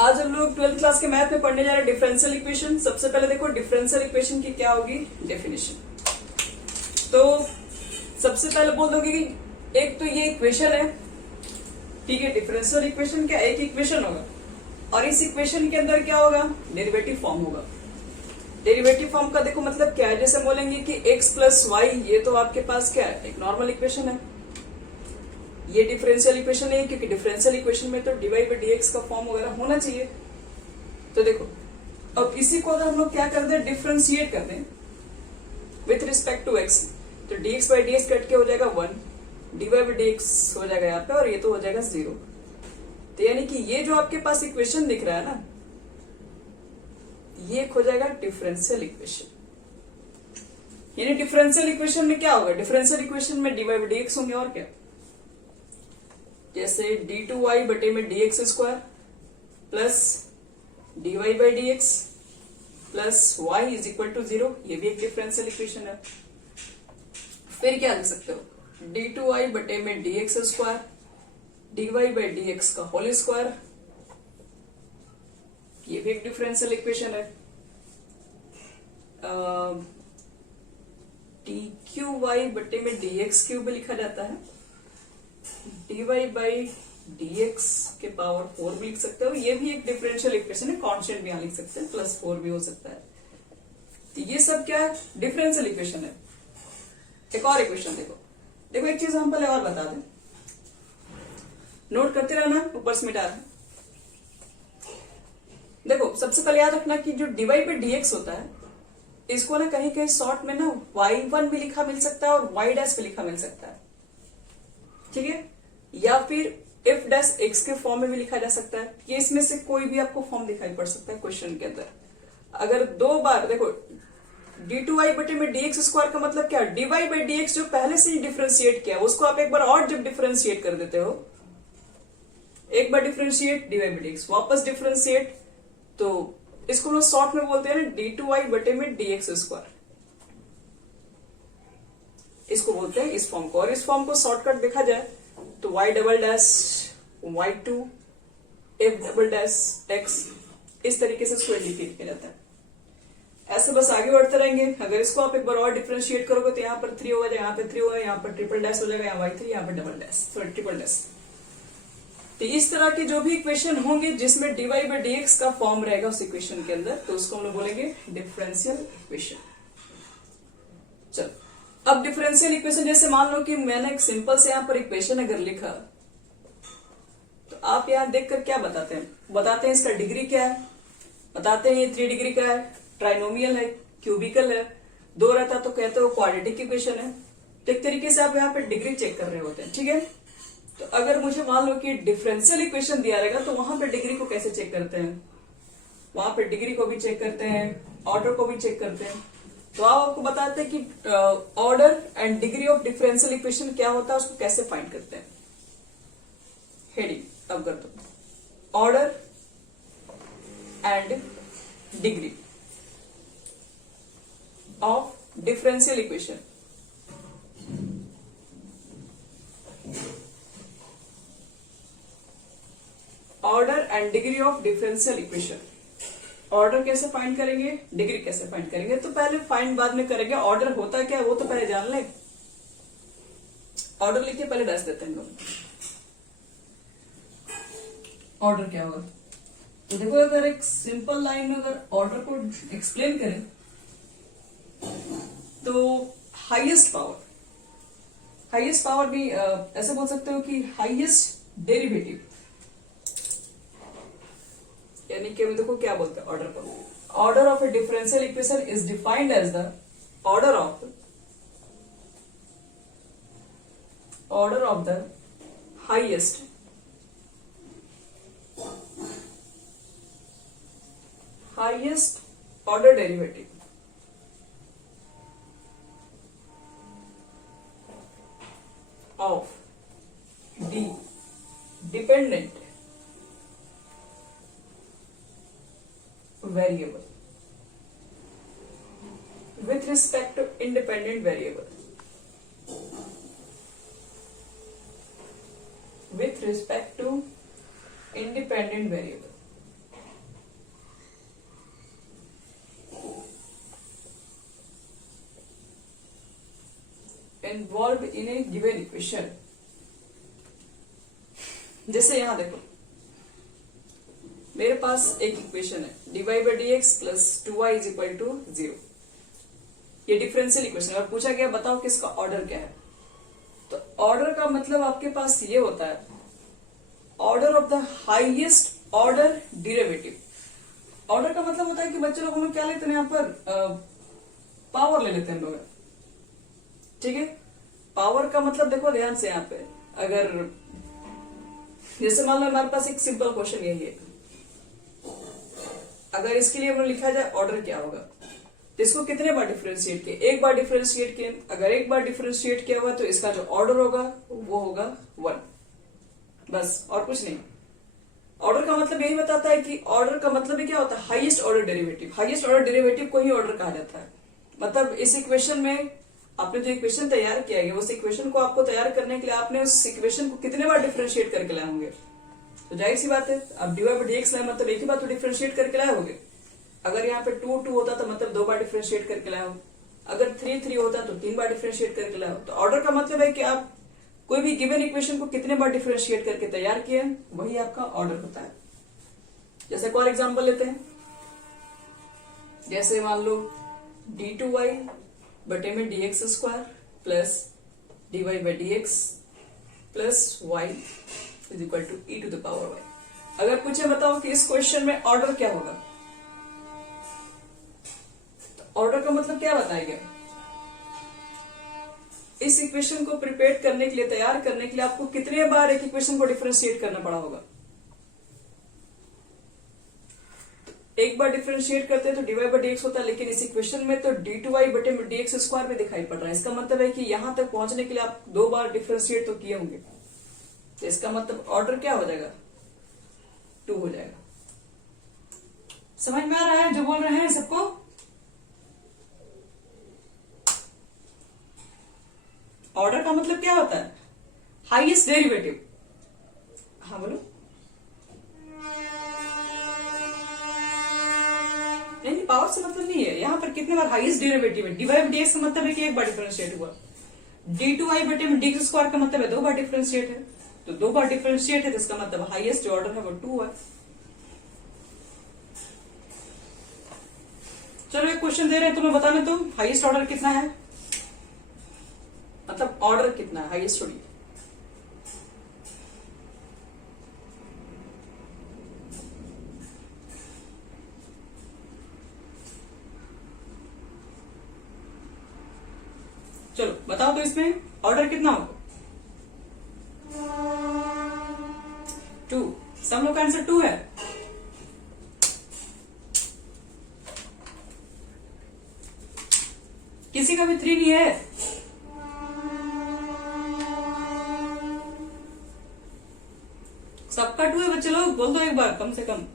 आज हम लोग 12th क्लास के मैथ में पढ़ने जा रहे हैं डिफरेंशियल इक्वेशन। सबसे पहले देखो डिफरेंशियल इक्वेशन की क्या होगी डेफिनेशन। तो सबसे पहले बोल दोगे कि एक तो ये इक्वेशन है, ठीक है। डिफरेंशियल इक्वेशन क्या एक इक्वेशन होगा और इस इक्वेशन के अंदर क्या होगा डेरिवेटिव फॉर्म होगा। डेरिवेटिव फॉर्म का देखो मतलब क्या है, जैसे बोलेंगे कि x प्लस वाई, ये तो आपके पास क्या है एक नॉर्मल इक्वेशन है। ये डिफरेंशियल इक्वेशन है क्योंकि डिफरेंशियल इक्वेशन में तो डीवाई बाई डी एक्स का फॉर्म वगैरह होना चाहिए। तो देखो अब इसी को अगर हम लोग क्या कर दें डिफरेंशिएट कर दें विथ रिस्पेक्ट टू एक्स, तो D x by D x cut के हो जाएगा 1, डीवाई बाई डी एक्स हो जाएगा यहाँ पे और ये तो हो जाएगा 0। तो यानी कि ये जो आपके पास इक्वेशन दिख रहा है ना, ये हो जाएगा डिफरेंशियल इक्वेशन। यानी डिफरेंशियल इक्वेशन में क्या होगा, डिफरेंशियल इक्वेशन में डीवाई बाई डी एक्स होंगे और क्या, जैसे d2y बटे में dx square plus dy by D x plus y is equal to 0, ये भी एक डिफरेंशियल इक्वेशन है। फिर क्या लिख सकते हो, d2y बटे में dx square dy by D x का होल स्क्वायर, ये भी एक डिफरेंशियल इक्वेशन है। dqy बटे में dx क्यूब लिखा जाता है, dy बाई डी एक्स के पावर 4 भी लिख सकते हो, ये भी एक डिफरेंशियल इक्वेशन है। कांस्टेंट भी यहां लिख सकते हैं, प्लस 4 भी हो सकता है। तो ये सब क्या है डिफरेंशियल इक्वेशन है। एक और इक्वेशन देखो एक चीज हम पहले और बता दें, नोट करते रहना, ऊपर से मिटा दें। देखो सबसे पहले याद रखना कि जो डिवाइड बाई डी एक्स होता है, इसको ना कहीं कहीं शॉर्ट में ना y1 भी लिखा मिल सकता है और y डैश भी लिखा मिल सकता है, ठीक है, या फिर f डैश x के फॉर्म में भी लिखा जा सकता है। ये इसमें से कोई भी आपको फॉर्म दिखाई पड़ सकता है क्वेश्चन के अंदर। अगर दो बार देखो d2y बटे में dx स्क्वायर का मतलब क्या, dy बाई डी एक्स जो पहले से ही डिफरेंशिएट किया उसको आप एक बार और जब डिफरेंशिएट कर देते हो, एक बार differentiate dy by D X वापस डिफरेंशिएट, तो इसको हम शॉर्ट में बोलते हैं ना d2y बटे में dx स्क्वायर, इसको बोलते हैं इस फॉर्म को। और इस फॉर्म को शॉर्टकट देखा जाए तो y double dash y2 f double dash x, इस तरीके से इसको इंडिकेट किया जाता है। ऐसे बस आगे बढ़ते रहेंगे। अगर इसको आप एक बार और डिफरेंशिएट करोगे तो यहाँ पर 3 होगा, यहाँ पे 3 होगा, यहाँ पर ट्रिपल डैश हो जाएगा, यहाँ y3, यहाँ पर double dash, sorry triple dash. तो इस तरह के जो भी इक्वेशन होंगे जिसमें dy बाई डी एक्स का फॉर्म रहेगा उस इक्वेशन के अंदर, तो उसको हम लोग बोलेंगे डिफरेंशियल इक्वेशन। चलो अब डिफरेंशियल इक्वेशन, जैसे मान लो कि मैंने एक सिंपल से यहाँ पर इक्वेशन अगर लिखा, तो आप यहाँ देखकर क्या बताते हैं इसका डिग्री क्या है, बताते हैं ये 3 डिग्री का है, ट्राइनोमियल है, क्यूबिकल है, 2 रहता तो कहते हो क्वाड्रेटिक इक्वेशन है। तो एक तरीके से आप यहाँ पे डिग्री चेक कर रहे होते हैं, ठीक है। तो अगर मुझे मान लो कि डिफरेंशियल इक्वेशन दिया रहेगा तो वहां पे डिग्री को कैसे चेक करते हैं, वहां पे डिग्री को भी चेक करते हैं, ऑर्डर को भी चेक करते हैं। तो आप आपको बताते हैं कि order and degree of differential equation क्या होता है, उसको कैसे फाइंड करते हैं। हेडिंग अब कर दो, order and degree of differential equation. Order and degree of differential equation. Order कैसे फाइंड करेंगे, डिग्री कैसे फाइंड करेंगे, तो पहले फाइंड बाद में करेंगे। ऑर्डर होता क्या है वो तो पहले जान ले। ऑर्डर लिखिए, पहले दस देते हैं हम। ऑर्डर क्या होगा, तो देखो अगर एक सिंपल लाइन में अगर ऑर्डर को एक्सप्लेन करें तो हाईएस्ट पावर भी ऐसे बोल सकते हो कि हाईएस्ट डेरिवेटिव, यानी कि देखो क्या बोलते हैं ऑर्डर को, order of a differential equation is defined as the order of the highest order derivative of the dependent variable with respect to independent variable, with respect to independent variable। Involve in A given equation. जैसे यहां देखो मेरे पास एक equation है dy by dx plus 2y is equal to 0। ये differential equation और पूछा गया बताओ कि इसका ऑर्डर क्या है। तो ऑर्डर का मतलब आपके पास ये होता है order of the highest order derivative. Order का मतलब होता है कि बच्चे लोग हम लोग क्या लेते हैं यहाँ पर पावर ले लेते हैं हम लोग, ठीक है। पावर का मतलब देखो ध्यान से यहाँ पे अगर जैसे मान लो हमारे पास एक सिंपल क्वेश्चन यही है, अगर इसके लिए हम लिखा जाए ऑर्डर क्या होगा तो इसको कितने बार डिफरेंशिएट किए, एक बार डिफरेंशिएट किए। अगर एक बार डिफरेंशिएट किया हुआ तो इसका जो ऑर्डर होगा वो होगा 1, बस और कुछ नहीं। ऑर्डर का मतलब यही बताता है कि ऑर्डर का मतलब क्या होता है highest order derivative. Highest order derivative को ही ऑर्डर कहा जाता है। मतलब इस इक्वेशन में आपने जो इक्वेशन तैयार किया है उस इक्वेशन को आपको तैयार करने के लिए आपने उस इक्वेशन को कितने बार डिफरेंशिएट करके लाए होंगे। तो जाहिर सी बात है अब dy by dx लाए मतलब एक ही बार तो डिफरेंशिएट करके लाए होंगे। अगर यहाँ पे 2 2 होता तो मतलब 2 बार डिफरेंशिएट करके लाए हो, अगर 3 3 होता तो 3 बार डिफरेंशिएट करके लाए हो। तो ऑर्डर का मतलब है कि आप कोई भी गिवन इक्वेशन को कितने बार डिफरेंशिएट करके तैयार किए वही आपका ऑर्डर होता है। जैसे एक और एग्जाम्पल लेते हैं, जैसे मान लो d2y बटे में dx square plus dy by dx plus y is equal to e to the power y। अगर पूछे बताओ कि इस क्वेश्चन में ऑर्डर क्या होगा, तो ऑर्डर का मतलब क्या बताएगा। इस इक्वेशन को प्रिपेयर करने के लिए तैयार करने के लिए आपको कितने बार एक इक्वेशन को डिफरेंशिएट करना पड़ा होगा। एक बार डिफरेंशिएट करते हैं तो dy by dx होता है, लेकिन इस इक्वेशन में तो d2y बटे में dx स्क्वायर में दिखाई पड़ रहा है। इसका मतलब है कि यहां तक पहुंचने के लिए आप 2 बार डिफरेंशिएट तो किए होंगे। तो इसका मतलब ऑर्डर क्या हो जाएगा 2 हो जाएगा। समझ में आ रहा है जो बोल रहे हैं सबको। ऑर्डर का मतलब क्या होता है हाईएस्ट डेरिवेटिव। हाँ बोलो। नहीं पावर से मतलब नहीं है, यहाँ पर कितने बार हाईएस्ट डेरिवेटिव है। dy by dx का मतलब है कि एक बार डिफरेंशिएट हुआ, d2y बटे में dx स्क्वायर का मतलब है 2 बार डिफरेंशिएट है। तो 2 बार डिफरेंशिएट है तो इसका मतलब हाईएस्ट जो ऑर्डर है वो 2 है। चलो एक क्वेश्चन दे रहे हैं तुम्हें बताने तो हाईएस्ट ऑर्डर कितना है, मतलब ऑर्डर कितना है हाईएस्ट थोड़ी। चलो बताओ तो इसमें ऑर्डर कितना होगा 2। सब लोग का आंसर 2 है। किसी का भी 3 नहीं है। सबका 2 है बच्चे लोग, बोल दो एक बार कम से कम।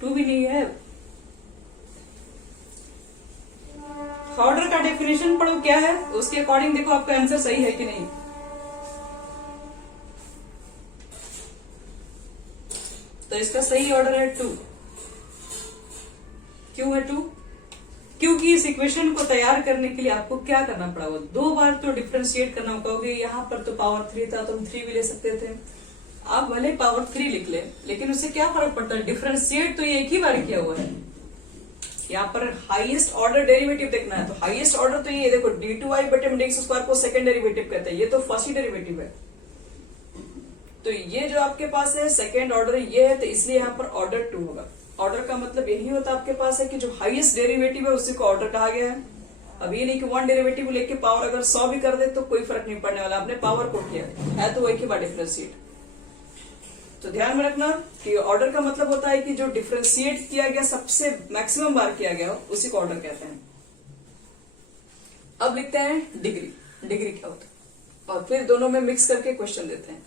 2 भी नहीं है। ऑर्डर का डेफिनेशन पढ़ो क्या है, उसके अकॉर्डिंग देखो आपका आंसर सही है कि नहीं। तो इसका सही ऑर्डर है 2। क्यों है 2? क्योंकि इस इक्वेशन को तैयार करने के लिए आपको क्या करना पड़ा, वो 2 बार तो डिफरेंशिएट करना होगा। यहाँ पर तो पावर 3 था तो हम 3 भी ले सकते थे। आप भले पावर 3 लिख ले, लेकिन उससे क्या फर्क पड़ता है, डिफरेंशिएट तो ये एक ही बार किया हुआ है। यहाँ पर हाईएस्ट ऑर्डर डेरिवेटिव देखना है, तो हाईएस्ट ऑर्डर तो ये देखो d2y बटे में dx स्क्वायर को सेकंड डेरिवेटिव कहते हैं, ये तो फर्स्ट ही डेरिवेटिव है। तो ये जो आपके पास है सेकंड ऑर्डर ये है, तो इसलिए यहाँ पर ऑर्डर 2 होगा। ऑर्डर का मतलब यही होता है आपके पास है कि जो हाईएस्ट डेरिवेटिव है उसी को ऑर्डर कहा गया है। अब ये नहीं कि 1 डेरिवेटिव लेके पावर अगर 100 भी कर दे तो कोई फर्क नहीं पड़ने वाला, आपने पावर को किया है तो वही के बाद डिफरेंशिएट। तो ध्यान में रखना कि ऑर्डर का मतलब होता है कि जो डिफरेंशिएट किया गया सबसे मैक्सिमम बार किया गया उसी को ऑर्डर कहते हैं। अब लिखते हैं डिग्री। डिग्री क्या होता है और फिर दोनों में मिक्स करके क्वेश्चन देते हैं।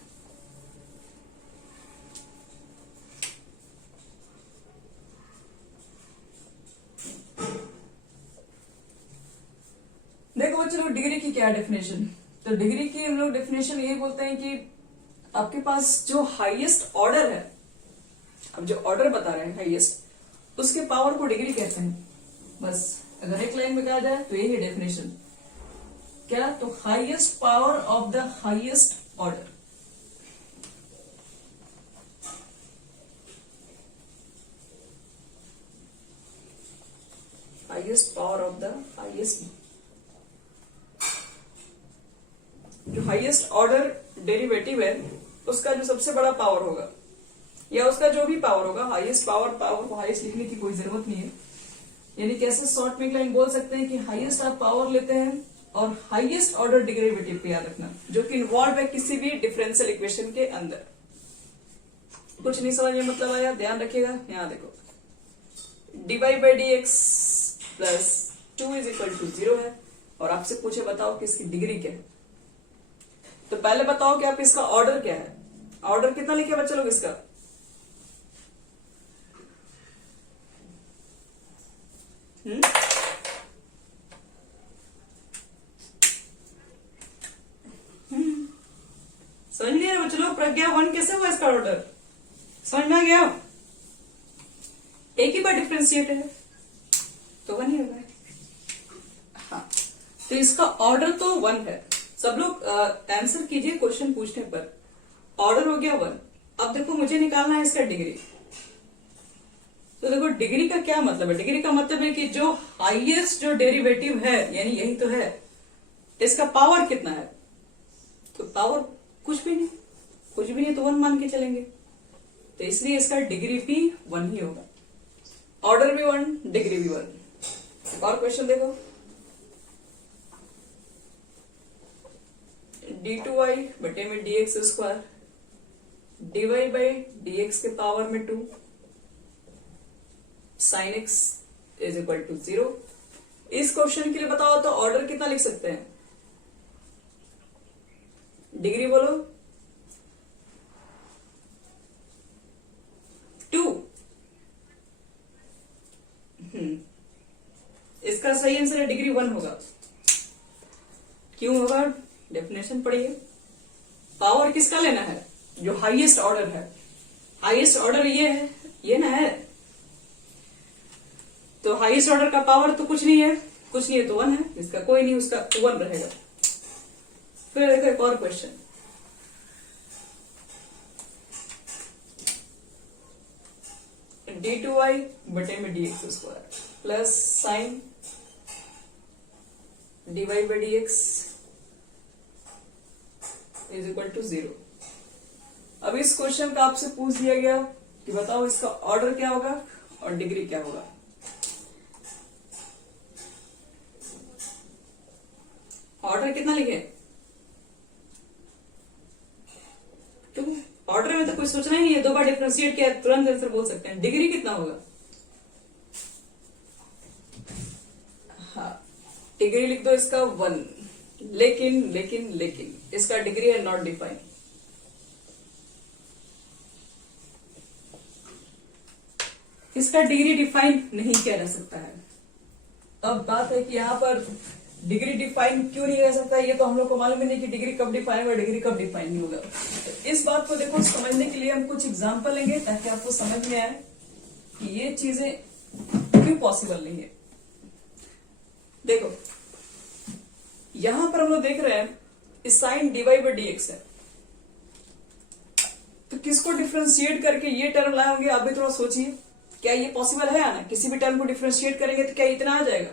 देखो बच्चों लोग डिग्री की क्या डेफिनेशन। तो डिग्री की हम लोग डेफिनेशन यही बोलते हैं कि आपके पास जो हाईएस्ट ऑर्डर है, अब जो ऑर्डर बता रहे हैं हाईएस्ट, उसके पावर को डिग्री कहते हैं। बस अगर एक लाइन में कहा जाए तो यही डेफिनेशन क्या, तो highest power of the highest order. Highest power of the highest, जो हाईएस्ट ऑर्डर डेरिवेटिव है उसका जो सबसे बड़ा पावर होगा या उसका जो भी पावर होगा, हाईएस्ट पावर को हाईएस्ट लिखने की कोई जरूरत नहीं है। यानी कैसे शॉर्ट में एक लाइन बोल सकते हैं कि हाईएस्ट आप पावर लेते हैं और हाईएस्ट ऑर्डर डेरिवेटिव पे याद रखना, जो कि इन्वॉल्व है किसी भी डिफरेंशियल इक्वेशन के अंदर। कुछ नहीं समझ में मतलब आया, ध्यान रखिएगा। यहां देखो dy/dx plus 2 is equal to 0 है और आपसे पूछे बताओ कि इसकी डिग्री क्या है। तो पहले बताओ कि आप इसका ऑर्डर क्या है, ऑर्डर कितना लिखे बच्चे लोग इसका, समझ लिया बच्चे लोग। प्रज्ञा 1 कैसे हुआ इसका ऑर्डर, समझ में आ गया। एक ही बार डिफ्रेंशिएट है तो 1 ही होगा। हाँ, तो इसका ऑर्डर तो 1 है। सब लोग आंसर कीजिए क्वेश्चन पूछने पर। ऑर्डर हो गया 1। अब देखो मुझे निकालना है इसका डिग्री। तो देखो डिग्री का क्या मतलब है, डिग्री का मतलब है कि जो हाईएस्ट जो डेरिवेटिव है, यानी यही तो है, इसका पावर कितना है। तो पावर कुछ भी नहीं तो 1 मान के चलेंगे। तो इसलिए इसका डिग्री भी 1 ही होगा, ऑर्डर भी 1, डिग्री भी 1। और क्वेश्चन देखो, d2y बटे में dx स्क्वायर dy/dx के पावर में 2 sin x is equal to 0। इस क्वेश्चन के लिए बताओ तो ऑर्डर कितना लिख सकते हैं, डिग्री बोलो 2। इसका सही आंसर है डिग्री 1 होगा। क्यों होगा, डेफिनेशन पढ़िए। पावर किसका लेना है, जो हाईएस्ट ऑर्डर है। हाईएस्ट ऑर्डर ये है, ये ना है। तो हाईएस्ट ऑर्डर का पावर तो कुछ नहीं है तो 1 है, इसका कोई नहीं, उसका 1 रहेगा। फिर देखो एक और क्वेश्चन, d2y बटे में dx square plus sine dy/dx is equal to 0। अब इस क्वेश्चन का आपसे पूछ दिया गया कि बताओ इसका ऑर्डर क्या होगा और डिग्री क्या होगा। ऑर्डर कितना लिखे, 2। ऑर्डर में तो कुछ सोचना ही नहीं है, 2 बार डिफरेंशिएट किया तुरंत आंसर बोल सकते हैं। डिग्री कितना होगा, हाँ डिग्री लिख दो इसका 1। लेकिन इसका डिग्री है नॉट डिफाइन। इसका डिग्री डिफाइन नहीं किया जा सकता है। अब बात है कि यहां पर डिग्री डिफाइन क्यों नहीं कर सकता, ये तो हम लोग को मालूम ही नहीं कि डिग्री कब डिफाइन होगा, डिग्री कब डिफाइन नहीं होगा। तो इस बात को देखो समझने के लिए हम कुछ एग्जांपल लेंगे ताकि आपको समझ में आए कि ये चीजें क्यों पॉसिबल नहीं है। देखो यहां पर हम लोग देख रहे हैं इस साइन dy/dx है, तो किसको डिफ्रेंशिएट करके ये टर्म लाए होंगे। आप भी थोड़ा सोचिए, क्या ये पॉसिबल है आना, किसी भी टर्म को डिफ्रेंशिएट करेंगे तो क्या इतना आ जाएगा,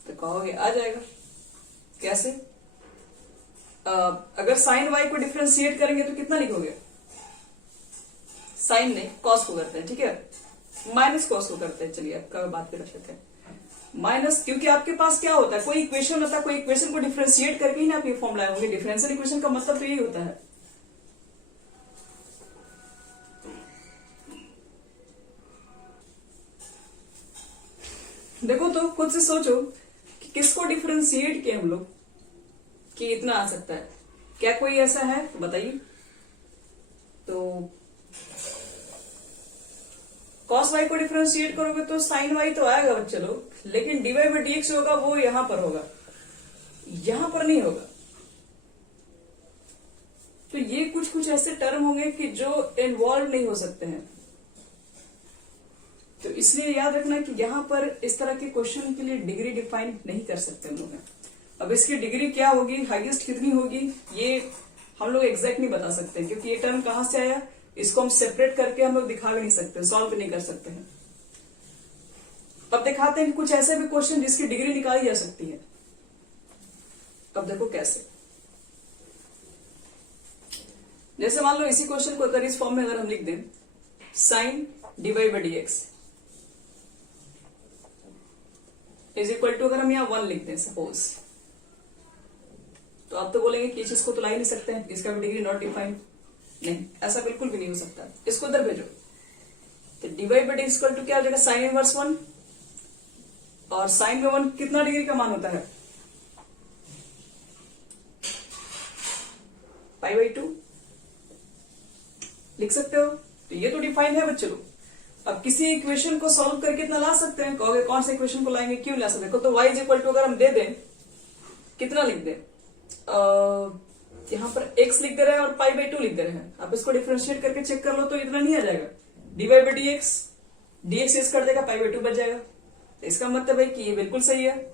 तो कहोगे आ जाएगा। कैसे, अगर साइन y को डिफ्रेंशिएट करेंगे तो कितना लिखोगे, साइन नहीं कॉस को करते हैं, ठीक है, माइनस कॉस को करते हैं। चलिए आपका बात पे रखते हैं माइनस, क्योंकि आपके पास क्या होता है, कोई इक्वेशन होता है, कोई इक्वेशन को डिफ्रेंशिएट करके ही ना आप ये फॉर्म लाए होंगे। डिफरेंशियल इक्वेशन का मतलब तो यही होता है। देखो तो खुद से सोचो कि किसको डिफरेंशिएट किया हम लोग कि इतना आ सकता है, क्या कोई ऐसा है तो बताइए। तो cos y को डिफरेंशिएट करोगे तो sin y तो आएगा बच्चे लोग, लेकिन dy/dx होगा वो यहां पर होगा, यहां पर नहीं होगा। तो ये कुछ ऐसे टर्म होंगे कि जो इन्वॉल्व नहीं हो सकते हैं। तो इसलिए याद रखना कि यहाँ पर इस तरह के क्वेश्चन के लिए डिग्री डिफाइन नहीं कर सकते हम लोग। अब इसकी डिग्री क्या होगी, हाईएस्ट कितनी होगी, ये हम लोग एग्जैक्ट नहीं बता सकते, क्योंकि ये टर्म कहां से आया, इसको हम सेपरेट करके हम लोग दिखा भी नहीं सकते, सॉल्व भी नहीं कर सकते हैं। अब दिखाते हैं कि कुछ ऐसे भी क्वेश्चन जिसकी डिग्री निकाली जा सकती है। अब देखो कैसे, जैसे मान लो इसी क्वेश्चन को अगर इस फॉर्म में अगर हम लिख दें, sine divide by d x is equal to, अगर हम यहाँ 1 लिख दें सपोज, तो आप तो बोलेंगे कि इस चीज को तो ला ही नहीं सकते हैं, इसका भी डिग्री नॉट डिफाइंड। नहीं, ऐसा बिल्कुल भी नहीं हो सकता। इसको इधर भेजो, तो divide by d equal to क्या हो जाएगा, साइन इनवर्स 1, और साइन में 1 कितना डिग्री का मान होता है, π/2 लिख सकते हो। तो ये तो डिफाइंड है बच्चों। अब किसी इक्वेशन को सॉल्व करके इतना ला सकते हैं, कहोगे कौन से इक्वेशन को लाएंगे, क्यों ला सकते हैं, तो y इक्वल टू अगर हम दे दें, कितना लिख दें, यहां पर x लिख दे रहे हैं और π/2 लिख दे रहे हैं। आप इसको डिफरेंशिएट करके चेक कर लो तो इतना नहीं आ जाएगा, डिवाइड बाई dx, dx इस कर देगा, π/2 बच जाएगा। तो इसका मतलब है कि ये बिल्कुल सही है,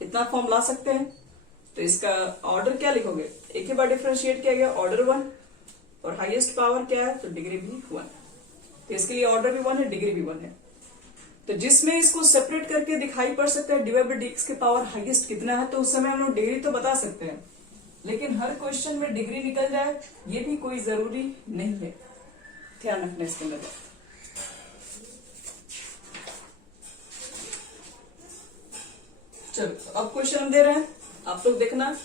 इतना फॉर्म ला सकते हैं। तो इसका ऑर्डर क्या लिखोगे, एक ही बार डिफरेंशिएट किया गया, ऑर्डर 1, और हाईएस्ट पावर क्या है, तो डिग्री भी 1। तो इसके लिए ऑर्डर भी 1 है, डिग्री भी 1 है। तो जिसमें इसको सेपरेट करके दिखाई पड़ सकता है डिवाइड बाई डीएक्स के पावर हाईएस्ट कितना है, तो उस समय हम लोग डिग्री तो बता सकते हैं, लेकिन हर क्वेश्चन में डिग्री निकल जाए ये भी कोई जरूरी नहीं है, ध्यान रखना इसके अंदर। चलो अब क्वेश्चन हम दे रहे हैं, आप लोग देखना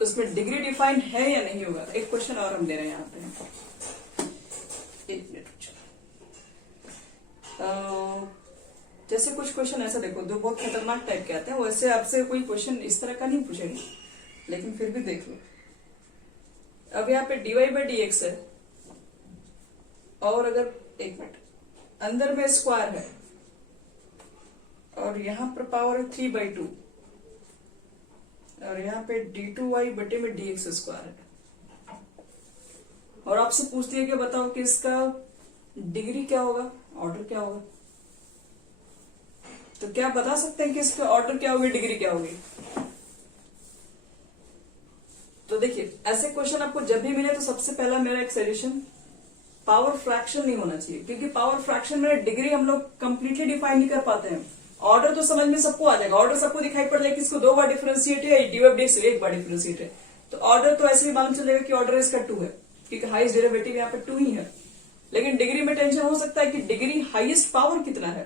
उसमें डिग्री डिफाइंड है या नहीं होगा। एक क्वेश्चन और हम दे रहे हैं यहाँ पे, एक मिनट। जैसे कुछ क्वेश्चन ऐसा देखो, जो बहुत खतरनाक टाइप के आते हैं, वैसे आपसे कोई क्वेश्चन इस तरह का नहीं पूछेंगे, लेकिन फिर भी देख लो। अब यहाँ पे डिवाइड बाई डीएक्स है, और अगर एक मिनट अंदर में स्क्वायर है, और यहाँ पर पावर है 3/2, और यहाँ पे d2y बटे में dx स्क्वायर है, और आपसे पूछ दिया कि बताओ कि इसका डिग्री क्या होगा, ऑर्डर क्या होगा। तो क्या बता सकते हैं कि इसका ऑर्डर क्या होगी, डिग्री क्या होगी। तो देखिए ऐसे क्वेश्चन आपको जब भी मिले तो सबसे पहला मेरा एक सजेशन, पावर फ्रैक्शन नहीं होना चाहिए, क्योंकि पावर फ्रैक्शन में डिग्री हम लोग कंप्लीटली डिफाइन नहीं कर पाते हैं। ऑर्डर तो समझ में सबको आ जाएगा, ऑर्डर सबको दिखाई पड़ जाएगा कि इसको 2 बार डिफरेंशिएट है, डिवाइड बाई डीएक्स 1 बार डिफरेंशिएट है। तो ऑर्डर तो ऐसे ही मालूम चलेगा कि ऑर्डर इसका 2 है, क्योंकि हाईएस्ट डेरिवेटिव यहाँ पे 2 ही है। लेकिन डिग्री में टेंशन हो सकता है कि डिग्री हाईएस्ट पावर कितना है।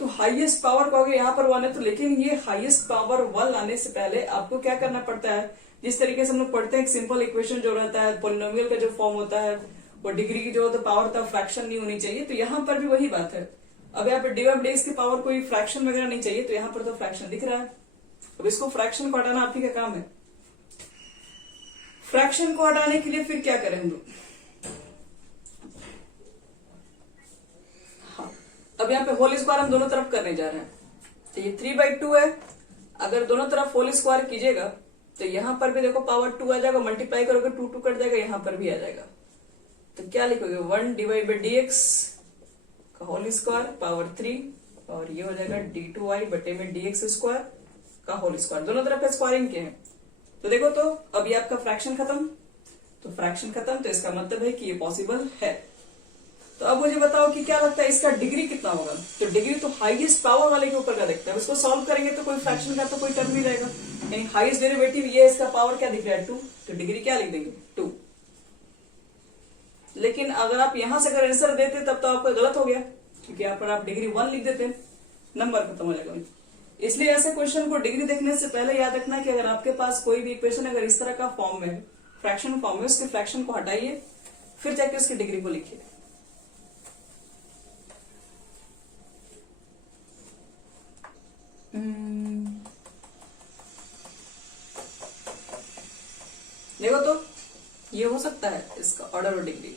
तो हाईएस्ट पावर कहोगे यहाँ पर 1 है, तो लेकिन ये हाईएस्ट पावर 1 लाने से पहले आपको क्या करना पड़ता है, जिस तरीके से हम लोग पढ़ते हैं, एक सिंपल इक्वेशन जो रहता है, पोलिनोमियल का जो फॉर्म होता है, वो डिग्री की जो होता है पावर होता है, फ्रैक्शन नहीं होनी चाहिए। तो यहाँ पर भी वही बात है। अब यहाँ पे डिवाइड बाई डीएक्स की पावर कोई फ्रैक्शन वगैरह नहीं चाहिए, तो यहाँ पर तो फ्रैक्शन दिख रहा है। अब इसको फ्रैक्शन को हटाना आप ही का काम है। फ्रैक्शन को हटाने के लिए फिर क्या करें हम लोग, हाँ, अब यहाँ पे होल स्क्वायर हम दोनों तरफ करने जा रहे हैं। तो ये 3/2 है, अगर दोनों तरफ होल स्क्वायर कीजिएगा तो यहाँ पर भी देखो पावर 2 आ जाएगा, मल्टीप्लाई करोगे 2 2 कट जाएगा, यहाँ पर भी आ जाएगा। तो क्या लिखोगे, 1 डिवाइड बाई डीएक्स का होल स्क्वायर पावर 3, और ये हो जाएगा d2y बटे में dx स्क्वायर का होल स्क्वायर। दोनों तरफ स्क्वायरिंग के हैं। तो देखो, तो अभी आपका फ्रैक्शन खत्म, तो फ्रैक्शन खत्म, तो इसका मतलब है कि ये पॉसिबल है। तो अब मुझे बताओ कि क्या लगता है इसका डिग्री कितना होगा। तो डिग्री तो हाईएस्ट पावर वाले के ऊपर का देखते हैं। इसको सॉल्व करेंगे तो कोई फ्रैक्शन का तो कोई टर्म नहीं रहेगा, यानी हाईएस्ट डेरिवेटिव ये, इसका पावर क्या दिख रहा है 2, तो डिग्री क्या लिख देंगे 2। लेकिन अगर आप यहां से अगर आंसर देते तब तो आपका गलत हो गया, क्योंकि यहाँ पर आप डिग्री 1 लिख देते, नंबर खत्म हो जाएगा। इसलिए ऐसे क्वेश्चन को डिग्री देखने से पहले याद रखना कि अगर आपके पास कोई भी इक्वेशन अगर इस तरह का फॉर्म में, फ्रैक्शन फॉर्म में, उसके फ्रैक्शन को हटाइए, फिर जाके उसकी डिग्री को लिखिए। देखो, तो ये हो सकता है इसका ऑर्डर और डिग्री।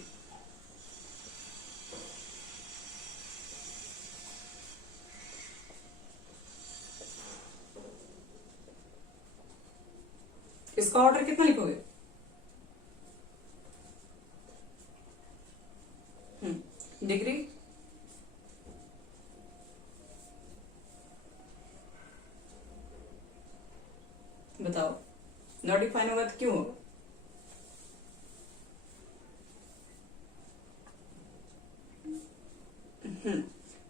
इसका ऑर्डर कितना लिखोगे, डिग्री नॉट डिफाइन होगा तो क्यों होगा?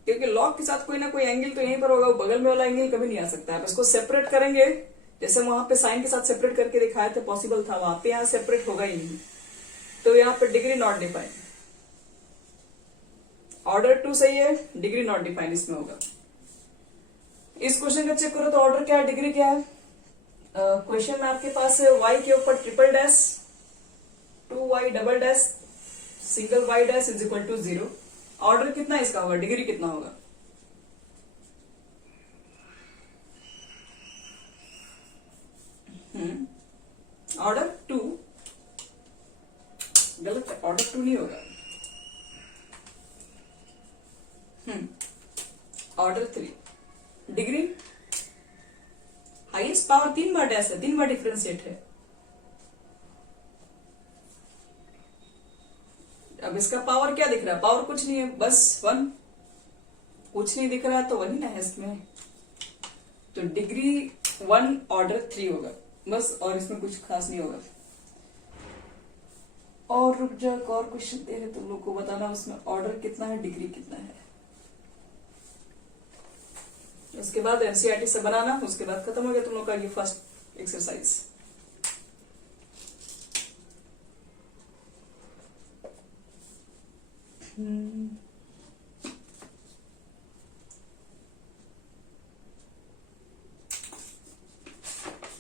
क्योंकि लॉग के साथ कोई ना कोई एंगल तो यहीं पर होगा, बगल में वाला एंगल कभी नहीं आ सकता है। आप इसको सेपरेट करेंगे, जैसे वहां पे साइन के साथ सेपरेट करके दिखाया था, पॉसिबल था, वहां पे यहाँ सेपरेट होगा ही नहीं, तो यहाँ पे डिग्री नॉट डिफाइन। ऑर्डर 2 सही है, डिग्री नॉट डिफाइन इसमें होगा। इस क्वेश्चन का चेक करो तो ऑर्डर क्या है, डिग्री क्या है। क्वेश्चन में आपके पास है y के ऊपर triple dash 2y double dash single y dash is equal to 0। Order कितना इसका होगा, डिग्री कितना होगा? ऑर्डर 2 गलत है, ऑर्डर 2 नहीं होगा। ऑर्डर 3। डिग्री हाईएस्ट पावर 3 बार डैश है, 3 बार डिफरेंशिएट है। अब इसका पावर क्या दिख रहा है, पावर कुछ नहीं है, बस 1। कुछ नहीं दिख रहा तो वही ना है इसमें, तो डिग्री 1 ऑर्डर 3 होगा बस, और इसमें कुछ खास नहीं होगा। और रुक जा, और क्वेश्चन दे रहे तुम लोग को बताना उसमें ऑर्डर कितना है, डिग्री कितना है। उसके बाद एनसीईआरटी से बनाना, उसके बाद खत्म हो गया तुम लोग का ये फर्स्ट एक्सरसाइज।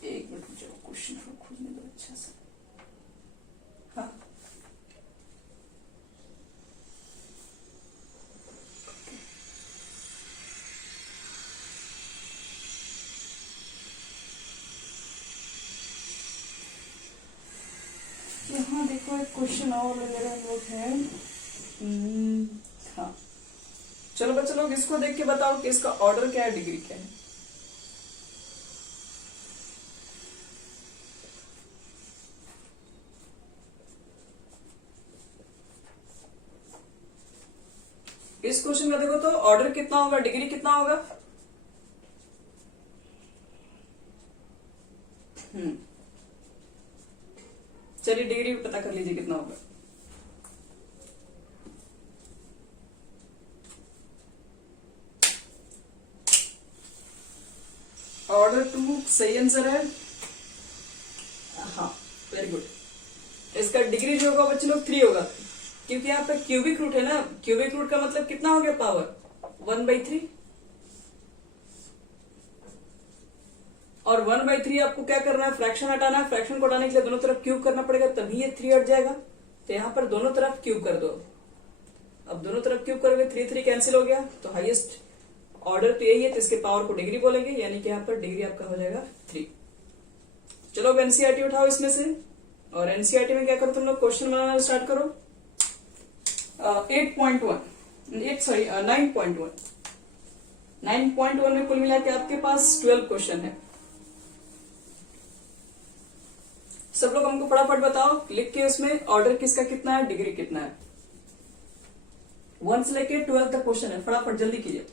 एक मिनट मुझे क्वेश्चन खोजने दो अच्छा से। हाँ, यहाँ देखो एक क्वेश्चन और वगैरह हम लोग है। हाँ चलो बच्चे लोग इसको देख के बताओ कि इसका ऑर्डर क्या है, डिग्री क्या है। इस क्वेश्चन का देखो तो ऑर्डर कितना होगा, डिग्री कितना होगा। चलिए डिग्री पता कर लीजिए कितना होगा। ऑर्डर 2 सही आंसर है। हाँ वेरी गुड। इसका डिग्री जो होगा बच्चे लोग 3 होगा, क्योंकि यहाँ पे क्यूबिक रूट है ना। क्यूबिक रूट का मतलब कितना हो गया, पावर 1/3। और 1/3 आपको क्या करना है, फ्रैक्शन हटाना है। फ्रैक्शन को हटाने के लिए दोनों तरफ क्यूब करना पड़ेगा, तभी ये 3 हट जाएगा। तो यहाँ पर दोनों तरफ क्यूब कर दो। अब दोनों तरफ क्यूब करोगे 3 कैंसिल हो गया, तो हाईएस्ट ऑर्डर तो यही है, तो इसके पावर को डिग्री बोलेंगे, यानी कि यहाँ पर डिग्री आपका हो जाएगा 3। चलो अब एनसीईआरटी उठाओ इसमें से, और एनसीईआरटी में क्या करो तुम लोग, क्वेश्चन बनाना स्टार्ट करो। 9.1 में कुल मिला के आपके पास 12 क्वेश्चन है। सब लोग हमको फटाफट बताओ लिख के उसमें ऑर्डर किसका कितना है, डिग्री कितना है। 1 से लेके 12 तक क्वेश्चन है, फटाफट जल्दी कीजिए।